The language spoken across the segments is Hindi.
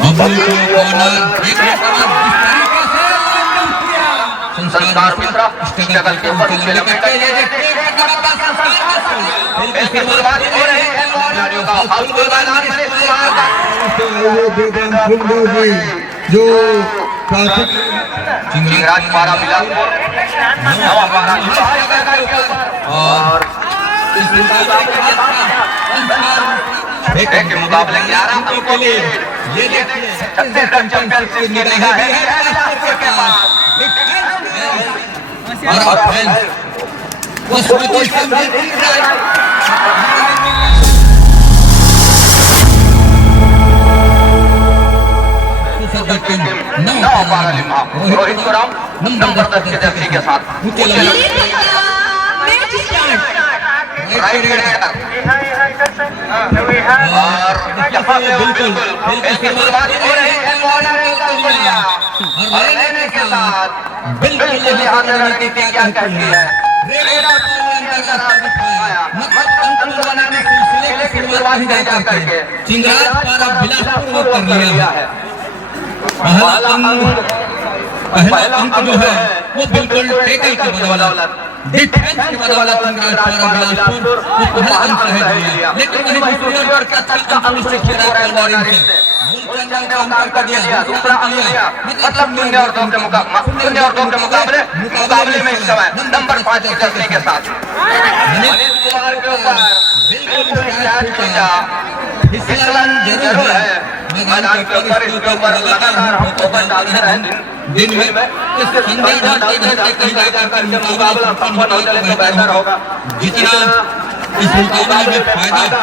बबलू को कॉर्नर एक संस्कार मिश्रा स्ट्रगल के ऊपर उसके लंबे कट ये देखिए शुरुआत हो रही है खिलाड़ियों का हाउसफुल मैदान में जो काफी चिंगराज पारा बिलासपुर नवा पारा और एक मुकाबले 11 अंकों के लिए ये छत्तीसगढ़ चैंपियनशिप की निगाह है बिलासपुर के पास और रोहित कुराम नंबर 10 के जर्सी के साथ और यहाँ से बिल्कुल शुरुआत हो रही है और लेने के साथ बिल्कुल यहाँ से रणनीति क्या कहती है शुरुआत ही जा करके चिंगराज पारा बिलासपुर कर लिया है। पहला अंक जो है वो बिल्कुल टेकल के बदौलत डिफेंस के बदौलत चिंगराज पारा बिलासपुर वो पहला अंक है दिया, लेकिन वही दूसरी ओर का अच्छा अंक से खेला खिलाड़ी से मूलचंद ने काम कर दिया दूसरा अंक लिया मतलब 0 और 2 के मुकाबले में इस समय नंबर 5 की जर्सी के साथ मनीष कुमार के ऊपर बिल्कुल फिसलन जरूर है मैदान के ऊपर इसके ऊपर लगातार हम फोकस डालते रहे दिन में इसके संध्या कहीं जाकर मुकाबला संपन्न हो जाए तो बेहतर होगा जितना इस मुकाबले में फायदा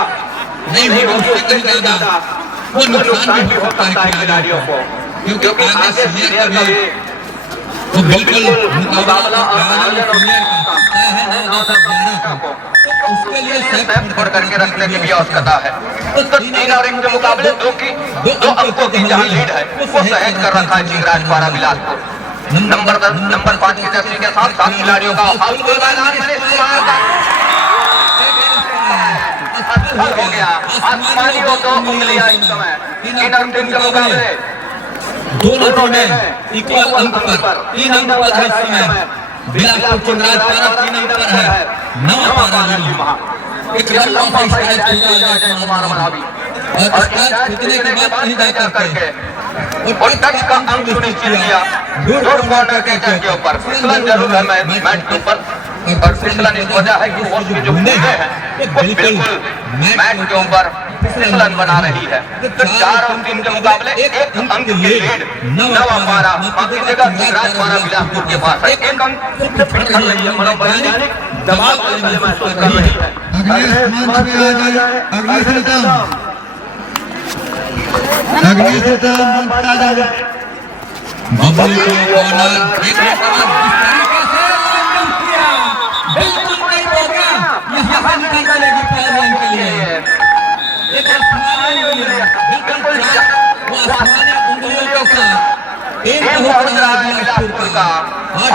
नहीं होगा उससे कहीं ज्यादा वो नुकसान भी होता है खिलाड़ियों को, क्योंकि आगे सीनियर का भी वो बिल्कुल मुकाबला आयोजन उसके लिए सेफ छोड़ करके रखने की भी आवश्यकता है। तो 3 और 1 के मुकाबले 2 अंकों की जहां लीड है वो सहेज कर रखा है चिंगराज पारा बिलासपुर नंबर 5 की जर्सी के साथ 7 खिलाड़ियों का हाउसफुल मैदान में हो गया आसमानी को 2 उंगलियां इस समय 3 और 3 के मुकाबले दोनों में इक्वल अंक पर 3 अंक पर है इस समय बिलासपुर चिंगराज पारा 3 अंक पर है नवा पारा एक लंबा स्ट्राइक खेला जाए कुमार मरावी और स्ट्राइक कितने के बाद कहीं जाकर करके और टच का अंक सुनिश्चित किया डोर कॉर्नर के के ऊपर फिसलन जरूर है मैट के ऊपर और फिसलन इस वजह है कि वो जो बूंदे हैं वो बिल्कुल मैट के ऊपर फिसलन बना रही है। तो 4 और 3 के मुकाबले 1 अंक की लीड नवा पारा बाकी जगह चिंगराज पारा बिलासपुर के पास 1 अंक से फिट कर रही है मनोवैज्ञानिक दबाव वाले महसूस कर रही है। अगले मंच में आ जाए अगले से मंच आ जाए बबलू को कॉर्नर एक बिल्कुल नहीं होगा यहाँ से निकल चलेगी पहले के लिए एक आसमानी उंगलियां बिल्कुल वो आसमानी उंगलियों के साथ 3 का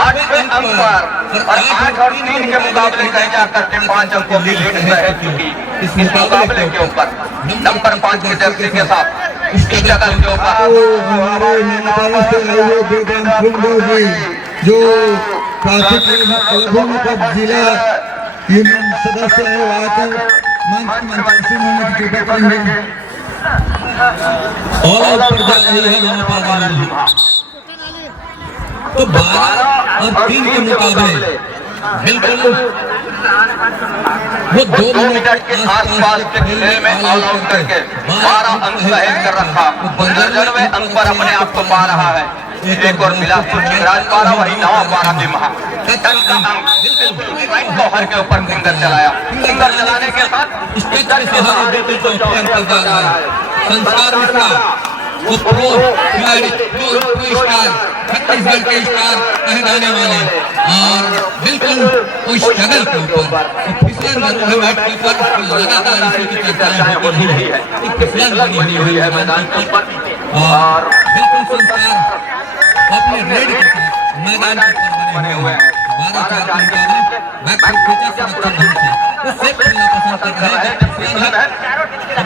8वें अंक पर और 8 और 3 के मुकाबले कहीं जाकर के 5 अंकों की लीड है चुकी इस मुकाबले के ऊपर नंबर 5 की जर्सी के साथ इसकी जगह के ऊपर हमारे नेपाल से आए वेदांत कुंडो जी जो काफी जिला सदस्य है आकर मंत्री होने की कृपा करेंगे और पर जा रही है नवा पारा तो 12 और 3 के मुकाबले बिल्कुल वो 2 मिनट के आसपास के खेल में ऑल आउट करके 12 अंक सहेज कर रखा 15वें अंक पर अपने आप को पा रहा है। एक और बिलासपुर चिंगराज पारा वही नवा पारा भी महा हर के ऊपर फिंगर चलाया फिंगर चलाने के साथ स्पीकर से संस्कार मिश्रा वो प्रो खिलाड़ी स्टार छत्तीसगढ़ के स्टार कहे जाने वाले और बिल्कुल उस स्ट्रगल के ऊपर फिसलन जरूर है मैट के ऊपर लगातार इसकी चर्चाएं हो रही है एक फिसलन बनी हुई है मैदान के ऊपर और बिल्कुल संस्कार अपने रेड के साथ मैदान के ऊपर बने हुए हैं। 12-4 के मुकाबले बैक खींचा सुरक्षित ढंग से वो सेफ खेलना पसंद कर रहे हैं।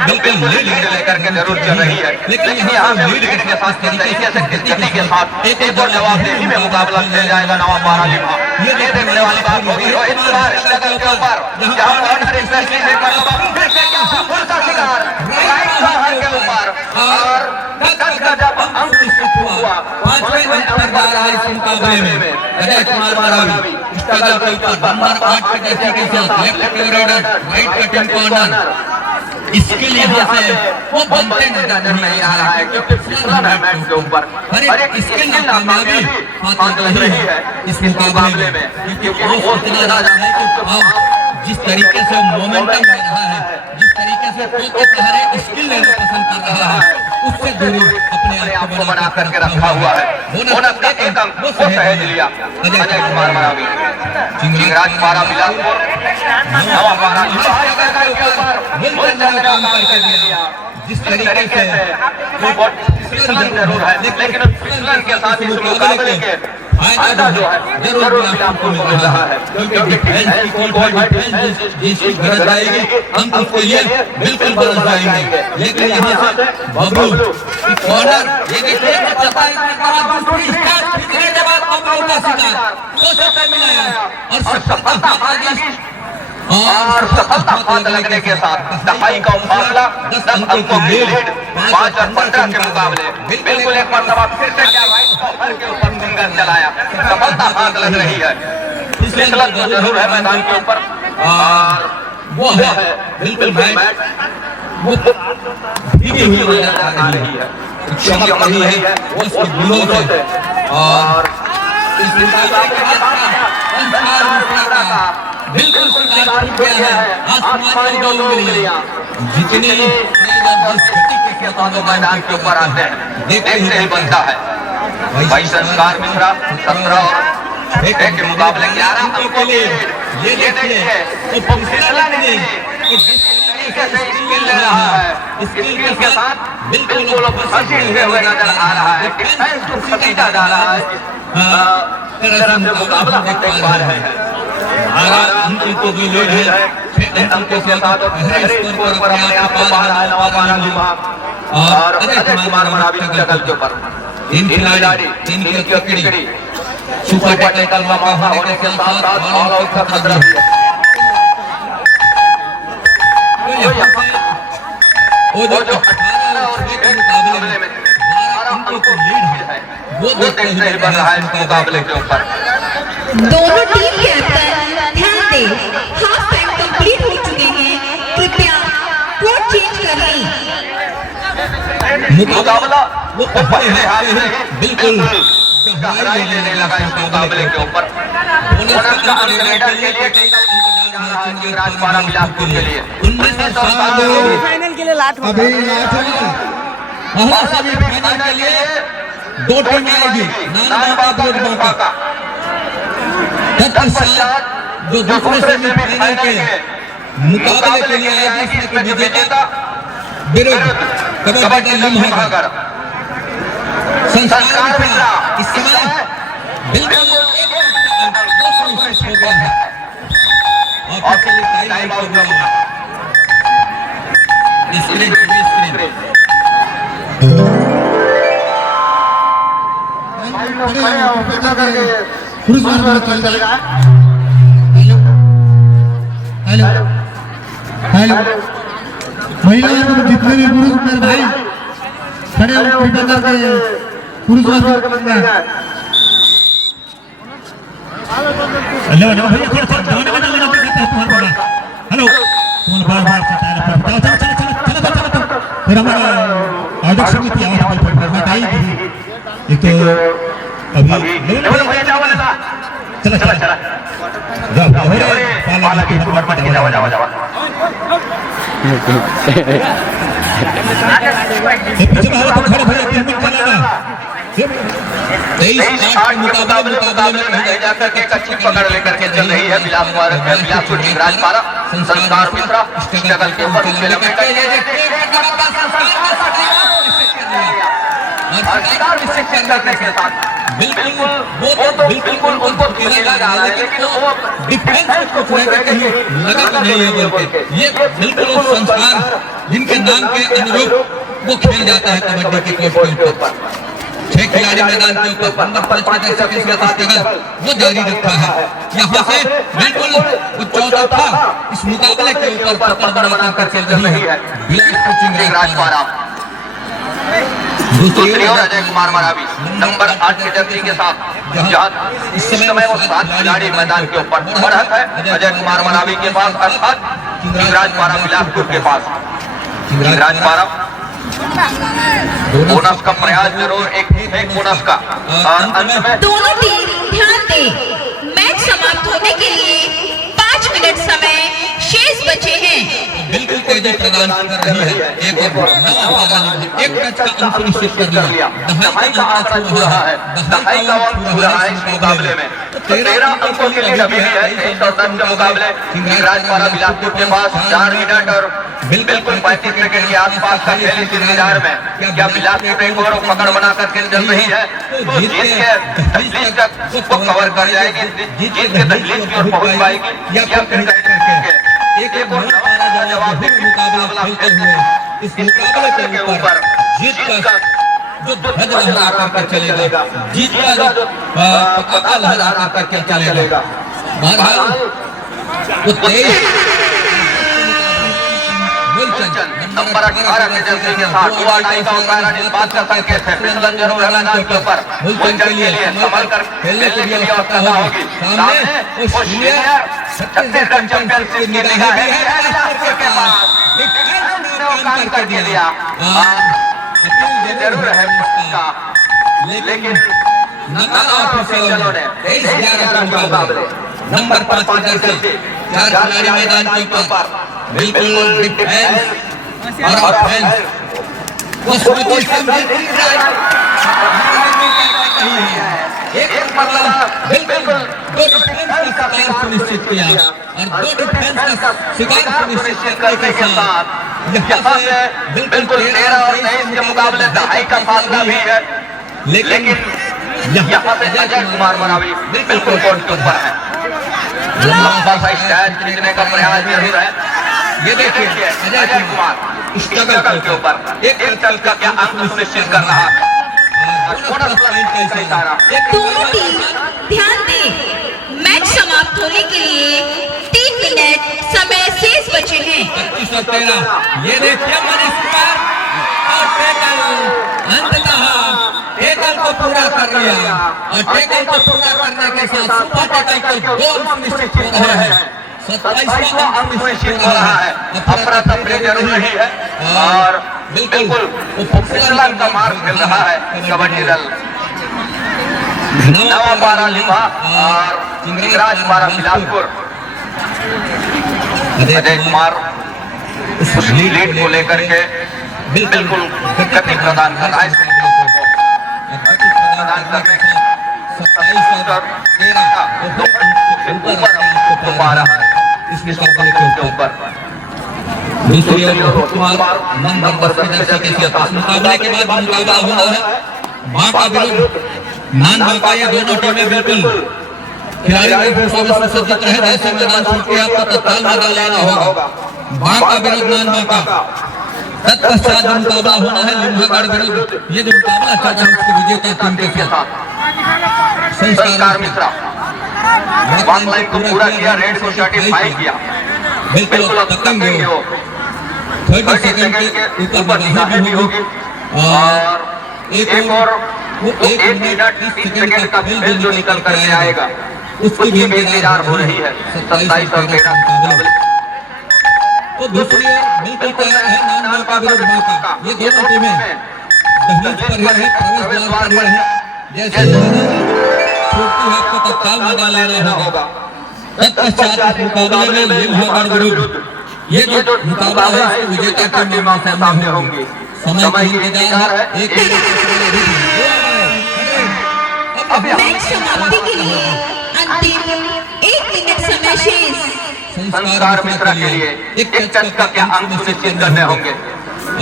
बिल्कुल लीड लेकर के जरूर चल रही है, लेकिन यहाँ से लीड के साथ किस तरीके से किस गति के साथ एक और जवाबदेही में मुकाबला खेल जाएगा नवाब बारा लिमा। ये देखने वाली बात होगी रोहित कुमार स्ट्रगल के ऊपर, जहां पर स्पेशली एक मरतबा फिर से क्या फुल का शिकार राइट बाहर के ऊपर और टच का जब अंक निश्चित हुआ 5वें अंक पर जा रहा है इस मुकाबले में अजय कुमार मारावी स्ट्रगल के ऊपर नंबर 8 के जर्सी के साथ left corner right cutting corner. इसके लिए यहाँ से वो बनते नजर नहीं आ रहा है क्योंकि फिसलन है मैट के ऊपर। अरे इसके नाकामयाबी हाथ लग रही है इस मुकाबले में, क्योंकि वो इतना ज्यादा है कि जिस तरीके से मोमेंटम ले रहा है, जिस तरीके से टोके पहरे स्किल लेना पसंद कर रहा है, उससे दूरी अपने आप को बना करके रखा हुआ है। बोनस का एक अंक वो सहेज लिया अजय कुमार मारावी। चिंगराज पारा बिलासपुर नवा पारा जिस तरीके से फिसलन जरूर है, लेकिन फिसलन के साथ इस मुकाबले के फायदा जो है जरूर आपको मिल रहा है, क्योंकि डिफेंस की डिफेंस जिसकी गरज आएगी हम उसके लिए बिल्कुल बदल जाएंगे। लेकिन यहाँ से बबलू कॉर्नर ये देखिए चलता है दूसरी स्टार्ट फिरने के बाद बबलू का शिकार 200 मिलाया और सफलता हाथ लगने के साथ दहाई का फासला 10 अंकों की लीड 5 और 15 के मुकाबले। बिल्कुल एक मरतबा फिर से क्या राइट कॉर्नर के ऊपर फिंगर चलाया, सफलता हाथ लग रही है। फिसलन तो जरूर है मैदान के ऊपर और वो है बिल्कुल मैच वो भीगी हुई नजर आ रही है, चमक रही है वो उसकी बूंदों से और इस बिल्कुल शिकार किया है आसमानी दो उंगलियां जितनी के साथ मैदान के ऊपर आते हैं देखते ही बनता है। भाई संस्कार मिश्रा 17 और 6 के मुकाबले 11 अंकों के लिए ये देखिए वो फिसलन ने जिस तरीके से स्किल ले रहा है, स्किल के साथ बिल्कुल हंसते हुए नजर आ रहा है, डिफेंस को खींचा जा रहा है। तरह से मुकाबला देख पा रहे हैं। उनको भी लीड है अंकों के साथ पहले स्कोर पर अपने आप को पा रहा है नवाब बारा लिमा और अजय कुमार मारावी स्ट्रगल के ऊपर। तीन खिलाड़ी तीन की विकेट सुपर टेक्निकल का मौका होने के साथ साथ ऑल आउट का खतरा भी है। वो जो 18 और 6 के मुकाबले में 12 अंकों की लीड है वो देखते ही बन रहा है इस मुकाबले के ऊपर। दोनों टीम कैप्टन ध्यान दें, हाफ टाइम कंप्लीट हो चुके हैं, कृपया कोर्ट चेंज कर लें। मुकाबला वो पहले हाथ में बिल्कुल गहराई लेने लगा इस मुकाबले के ऊपर। बोनस का अंक रेडर के लिए चिंगराज पारा बिलासपुर के लिए 1907 फाइनल के लिए लाट अभी फाइनल के लिए 2 टीम आएगी नानबाग का तत्पश्चात जो दूसरे सेमीफाइनल के मुकाबले के लिए आएगी इसमें के विजेता विरुद्ध कबड्डी लिम्हागर संस्कार मिश्रा। इस समय बिल्कुल हो गया है ऑफिशियली टाइम आउट हो गया स्क्रीन पुरुष वर्ग चल जाएगा। हेलो हेलो महिला वर्ग जितने भी पुरुष मेरे भाई खड़े हो कृपया करके पुरुष वर्ग बन जाए। हेलो हेलो भैया थोड़ा सा दबाने में डालना पड़ता है तुम्हारे को। हेलो तुम्हारे बार बार बताया चलो चलो चलो चलो चलो चलो फिर हमारा आयोजक समिति आवाज पर बताई एक तो अभी चला चला चला पाला की जावा जावा जावा पीछे वाला तो खड़े भैया 3 मिनट चलेगा 23-8 मुकाबले में कहीं जाकर के एक अच्छी पकड़ लेकर के चल रही है बिलासपुर चिंगराज पारा। संस्कार मिश्रा स्ट्रगल के ऊपर उसके लंबे करने के साथ बिल्कुल वो तो बिल्कुल उनको खेला जा रहा है, लेकिन वो डिफेंस को पूरा करके ही लगा तो नहीं है बोल के ये बिल्कुल उस संस्कार जिनके नाम के अनुरूप वो खेल जाता है कबड्डी के कोर्ट के ऊपर। 6 खिलाड़ी मैदान के ऊपर नंबर 5 के दर्शक इसका स्ट्रगल वो जारी रखा है। यहाँ से बिल्कुल वो चौथा इस मुकाबले के ऊपर पकड़ बनाकर चल रही है राजपारा। दूसरी ओर अजय कुमार मरावी नंबर 8 के जर्सी के साथ, जहाँ इस समय वो 7 खिलाड़ी मैदान के ऊपर बढ़त है अजय कुमार मरावी के पास, अर्थात राजपारा बिलासपुर के पास। राजपारा बोनस का प्रयास जरूर, एक बोनस का, और अंत में दोनों टीम ध्यान दें, मैच समाप्त होने के लिए 5 मिनट समय शेष बचे हैं। बिल्कुल तेजी प्रदान कर रही है। एक टच का अंक सुनिश्चित कर लिया, दहाई का आंकड़ा छू रहा है, दहाई का अंक छू रहा है इस मुकाबले में। 13 अंकों की लीड अभी भी है 110 के मुकाबले। राजपारा बिलासपुर के पास 4 मिनट और बिल्कुल 35 सेकंड के आसपास का खेल इस इंतजार में। क्या बिलासपुर एक और पकड़ बनाकर खेल चल रही है, तो जीत के दहलीज तक वो कवर कर जाएगी, जीत के दहलीज की ओर पहुंच पाएगी, या फिर एक और जवाब मुकाबला खेलते हुए इस मुकाबले के ऊपर जीत का जो ध्वज लहरा कर चलेगा, जीत का जो पताका लहरा कर चलेगा। बहरहाल वो 23 नंबर 18 के जर्सी के साथ हुआ टाई का उतारा, इस बात का संकेत है फिसलन जरूर है मैदान के ऊपर। मुलचन के लिए संभल कर खेलने की आवश्यकता होगी। सामने वो सीनियर छत्तीसगढ़ चैंपियनशिप की निगाहें हैं बिलासपुर के पास, काम करके दिया जरूर है उसका, लेकिन ऑफिशियलों ने 11 मुकाबले नंबर 5 जर्सी 4 खिलाड़ी मैदान के ऊपर बिल्कुल डिफेंस और ऑफेंस वो सोची समझी एक मतलब बिल्कुल दो डिफेंस का शिकार सुनिश्चित किया और दो डिफेंस का शिकार सुनिश्चित करने के साथ यहाँ से बिल्कुल 13 और 23 के मुकाबले दहाई का फासला भी है, लेकिन यहाँ से अजय कुमार मरावी बिल्कुल कोर्ट के ऊपर है। लंबा सा स्टैंड खींचने का प्रयास जरूर है। ये देखिए अजय कुमार स्ट्रगल के ऊपर एक चल का क्या अंक सुनिश्चित कर रहा है। दोनों टीम ध्यान दें, मैच समाप्त होने के लिए 3 मिनट समय शेष बचे हैं। 25 और 13 ये देखिए मनीष कुमार और टेकल अंततः टेकल को पूरा कर लिया और टेकल को पूरा करने के साथ सुपर टेकल को गोल सुनिश्चित हो रहे हैं। 27वां अंक सुनिश्चित हो रहा है। अफरा तफरी जरूर नहीं है और बिल्कुल फिसलन का मार्ग मिल रहा है कबड्डी दल नवापारा लिम्हा और राजपारा बिलासपुर। अजय कुमार उस लीड को लेकर के बिल्कुल गति प्रदान कर रहा है। प्रदान करने 27 और 13 ऊपर पा रहा है इस मुकाबले के ऊपर। दूसरी ओर कुमार नंबर 10 के साथ मुकाबले के बाद मुकाबला होना है बांका विरुद्ध नान बांका। ये दोनों टीमें बिल्कुल खिलाड़ी के हिसाब से सज्जित रहे, जैसे मैदान छूट के आपको तत्काल मैदान लेना होगा। बांका विरुद्ध नान बांका, तत्पश्चात जो मुकाबला होना है लिम्हागढ़ विरुद्ध, ये जो मुकाबला चल रहा है उसके विजेता टीम के साथ संस्कार मिश्रा वॉक लाइन को पूरा किया, रेड को सर्टिफाई किया, बिल्कुल तकंगे हो 30 सेकंड के ऊपर निगाहें भी होगी और एक और 1 मिनट 30 सेकंड का खेल जो निकल करके आएगा उसकी भी इंतजार हो रही है। 27 और 13 मुकाबले। तो दूसरी ओर बिल्कुल तैयार है नान बांका विरुद्ध बांका। ये दोनों टीमें दहलीज पर है, प्रवेश द्वार पर है। जैसे छूटती है आपको तत्काल मैदान लेना होगा। तत्पश्चात इस मुकाबले में लिम्हागढ़ विरुद्ध ये जो मुकाबला है इसके विजेता टीम सामने होंगी। समय की इंतजार है। एक मैच समाप्ति के लिए अंतिम 1 मिनट समय शेष। संस्कार मिश्रा के लिए एक टच का क्या अंक सुनिश्चित करने होंगे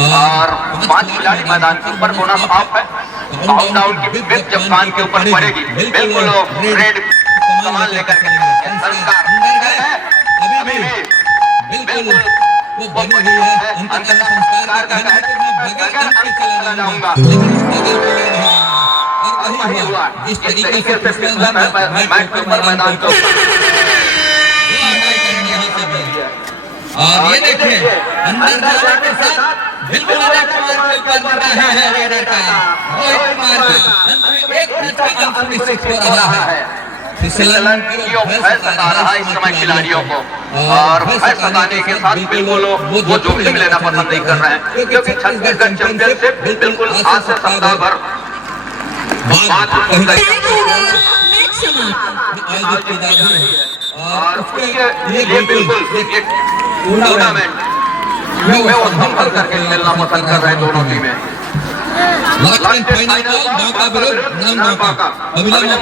और 5 खिलाड़ी मैदान के ऊपर बोनस ऑफ है। काउंटडाउन की विप जब कान के ऊपर पड़ेगी बिल्कुल रेड कमान लेकर के संस्कार अभी भी बिल्कुल वो बनी हुई है अंततः संस्कार का कहना है कि मैं बगैर अंत के चला जाऊंगा, लेकिन उस बगल को मैं नहीं जाऊंगा। और वही हुआ जिस तरीके से पिछले मैच के ऊपर मैदान को और ये देखिए अंदर जाने के साथ बिल्कुल रोहित कुमार के ऊपर लगा है रोहित कुमार अंत में एक मैच का अंत सुनिश्चित हो रहा है। फिसलन की भय सता रहा है इस समय खिलाड़ियों को और भय सताने के साथ बिल्कुल वो जोखिम लेना पसंद नहीं कर रहे हैं क्योंकि छत्तीसगढ़ चैंपियनशिप बिल्कुल आज से सप्ताह भर और उसके लिए बिल्कुल एक टूर्नामेंट में वो संभल करके खेलना पसंद कर रहे हैं दोनों टीमें। फाइनल का विरोध नाम का